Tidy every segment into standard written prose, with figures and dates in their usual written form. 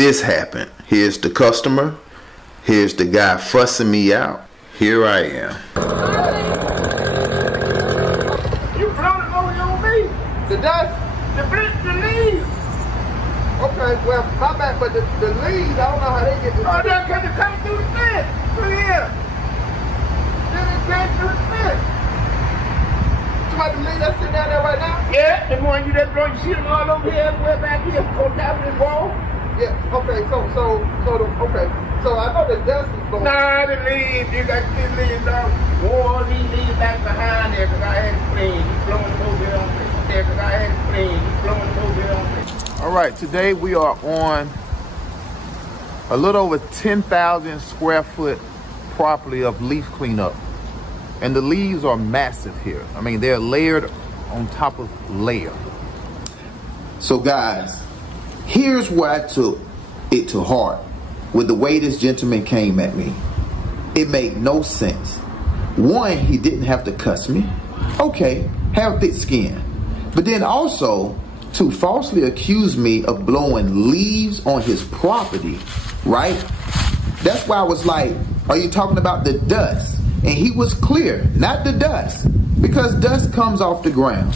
this happened. Here's the customer. Here's the guy fussing me out. Here I am. You blowing over on me? The dust? The leaves. Okay, well, my bad, but the leaves, I don't know how they get to Oh, they're coming through the fence. Look here. They're coming through the fence. Somebody the leaves that's sitting down there right now? Yeah, the one you just blowing, you see them all over here, everywhere back here, on top of this wall. Yeah, okay, so I know the dust is blowing. Nah, the leaves, you got these leaves out. Wall these leaves back behind there, because I had it clean. You blowing them over here on me. There, because I had it clean. You blowing them over here on me. All right, today we are on a little over 10,000 square foot property of leaf cleanup. And the leaves are massive here. I mean, they're layered on top of layer. So guys, here's where I took it to heart with the way this gentleman came at me. It made no sense. One, he didn't have to cuss me. Okay, have thick skin. But then also, to falsely accuse me of blowing leaves on his property, right? That's why I was like, are you talking about the dust? And he was clear, not the dust, because dust comes off the ground.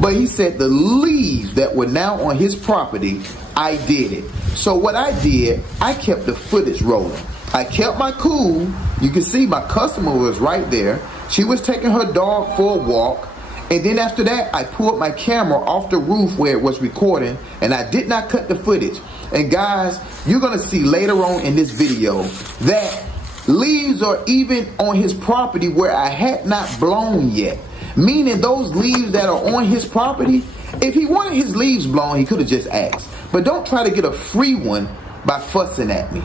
But he said the leaves that were now on his property, I did it. So what I did, I kept the footage rolling. I kept my cool. You can see my customer was right there. She was taking her dog for a walk. And then after that, I pulled my camera off the roof where it was recording, and I did not cut the footage. And guys, you're gonna see later on in this video that leaves are even on his property where I had not blown yet. Meaning those leaves that are on his property, if he wanted his leaves blown, he could have just asked. But don't try to get a free one by fussing at me.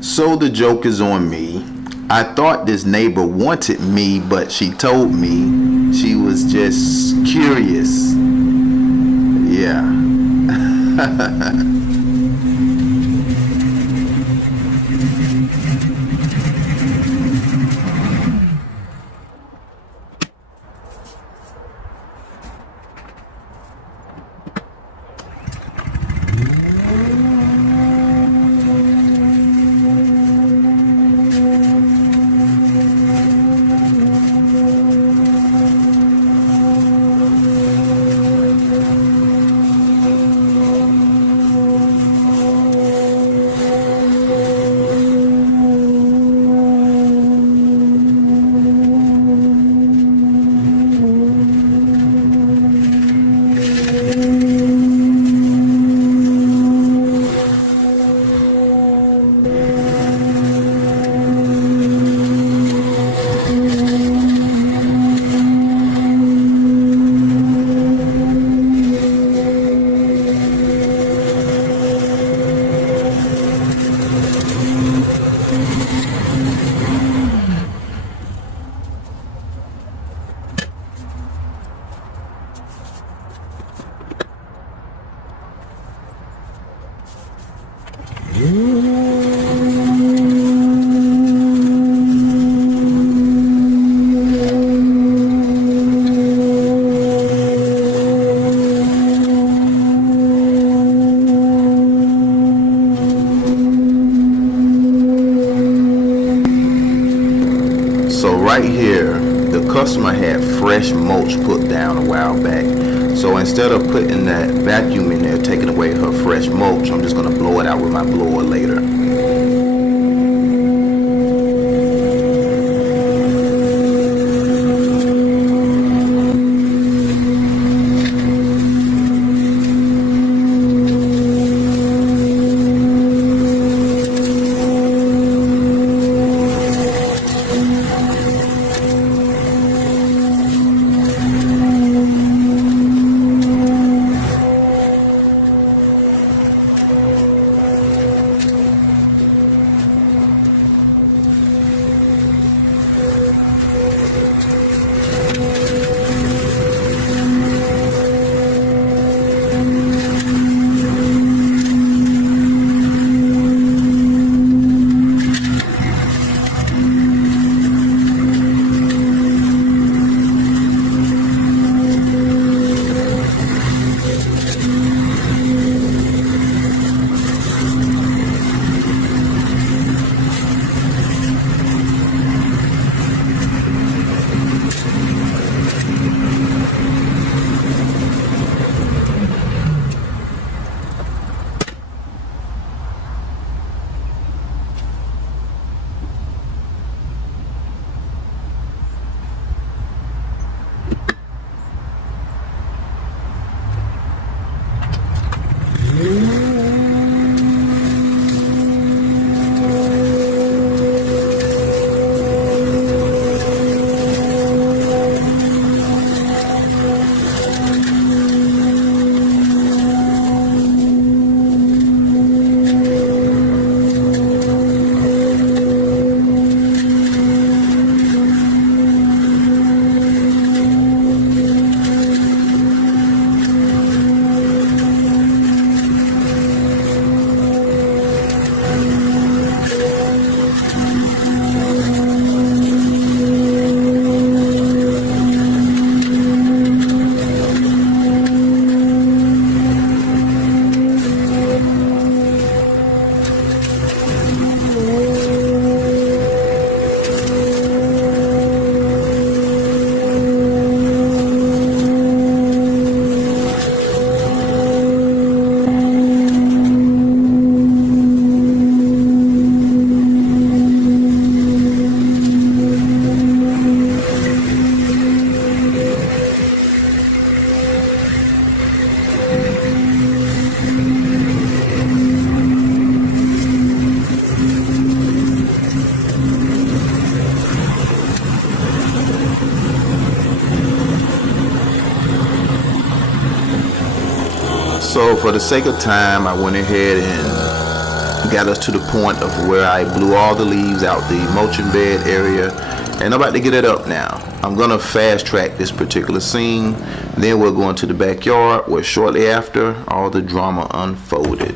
So the joke is on me. I thought this neighbor wanted me, but she told me she was just curious. Yeah. So right here, the customer had fresh mulch put down a while back. So instead of putting that vacuum in there, taking away her fresh mulch, I'm just gonna blow it out with my blower later. So for the sake of time, I went ahead and got us to the point of where I blew all the leaves out the mulching bed area, and I'm about to get it up now. I'm gonna fast track this particular scene, then we'll go into the backyard where shortly after all the drama unfolded.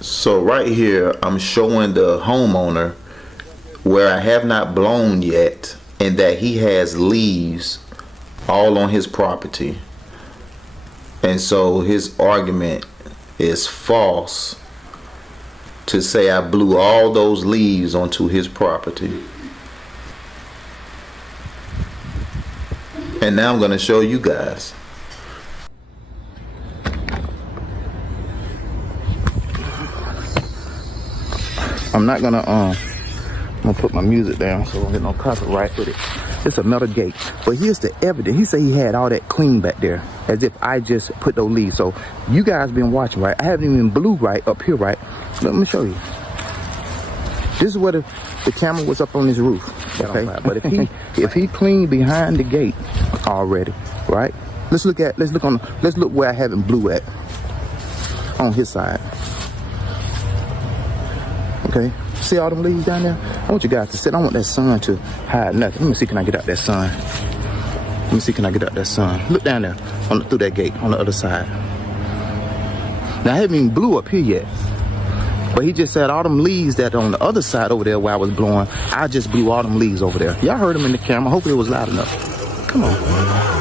So right here, I'm showing the homeowner where I have not blown yet, and that he has leaves all on his property. And so his argument is false to say I blew all those leaves onto his property. And now I'm going to show you guys. I'm not gonna I'm gonna put my music down so I don't get no copyright with it. It's a metal gate. But here's the evidence. He said he had all that clean back there, as if I just put those leaves. So you guys been watching, right? I haven't even blew right up here, right? Let me show you. This is where the camera was up on his roof. Okay. But if he cleaned behind the gate already, right? Let's look where I haven't blew at on his side. Okay, see all them leaves down there? I want you guys to sit. I want that sun to hide nothing. Let me see, can I get out that sun? Let me see, can I get out that sun? Look down there, through that gate, on the other side. Now, I haven't even blew up here yet. But he just said all them leaves that are on the other side over there where I was blowing, I just blew all them leaves over there. Y'all heard him in the camera. Hopefully it was loud enough. Come on.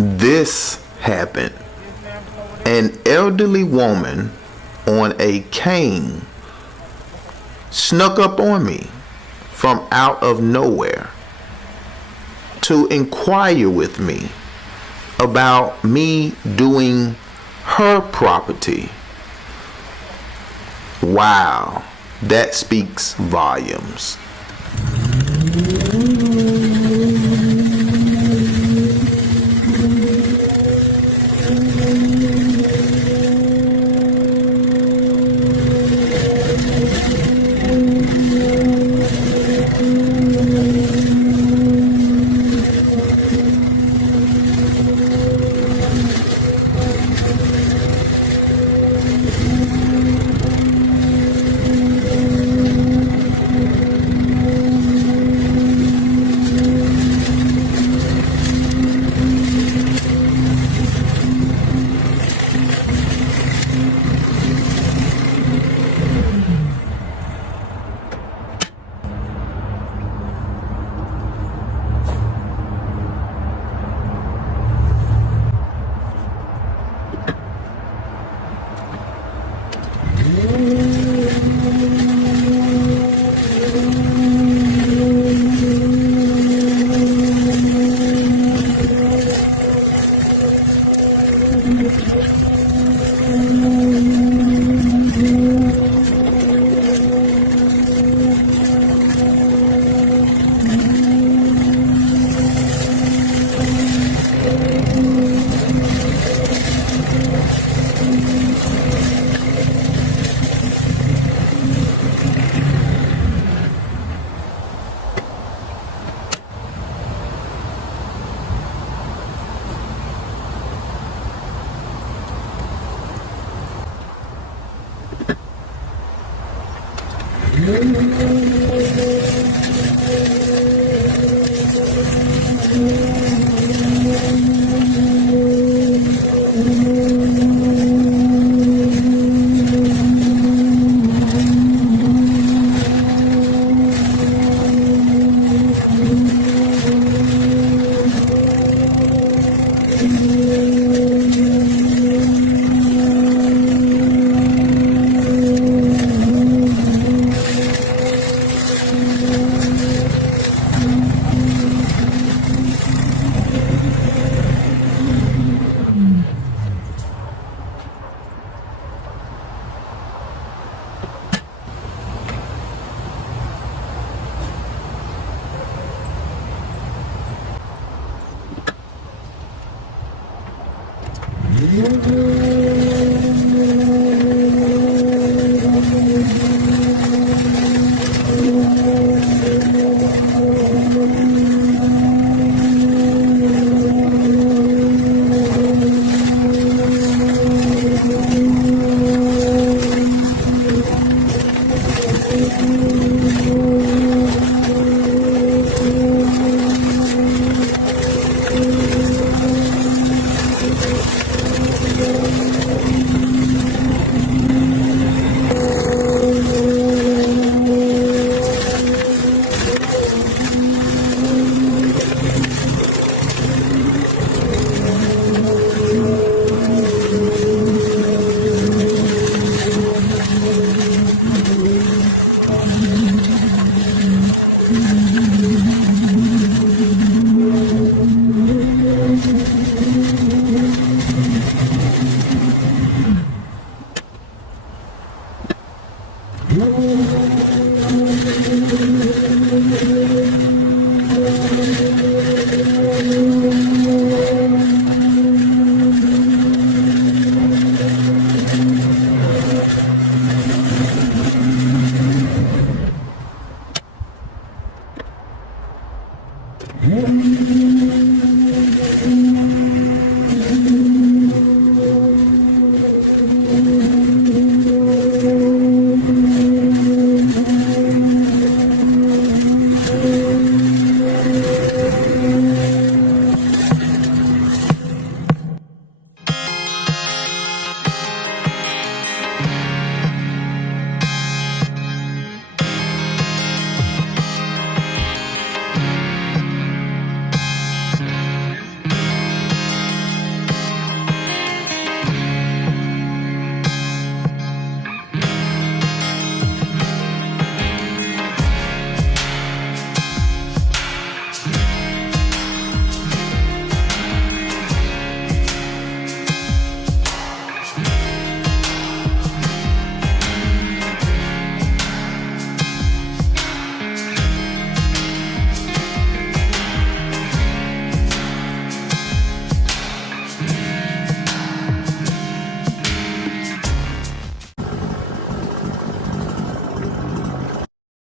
This happened. An elderly woman on a cane snuck up on me from out of nowhere to inquire with me about me doing her property. Wow, that speaks volumes.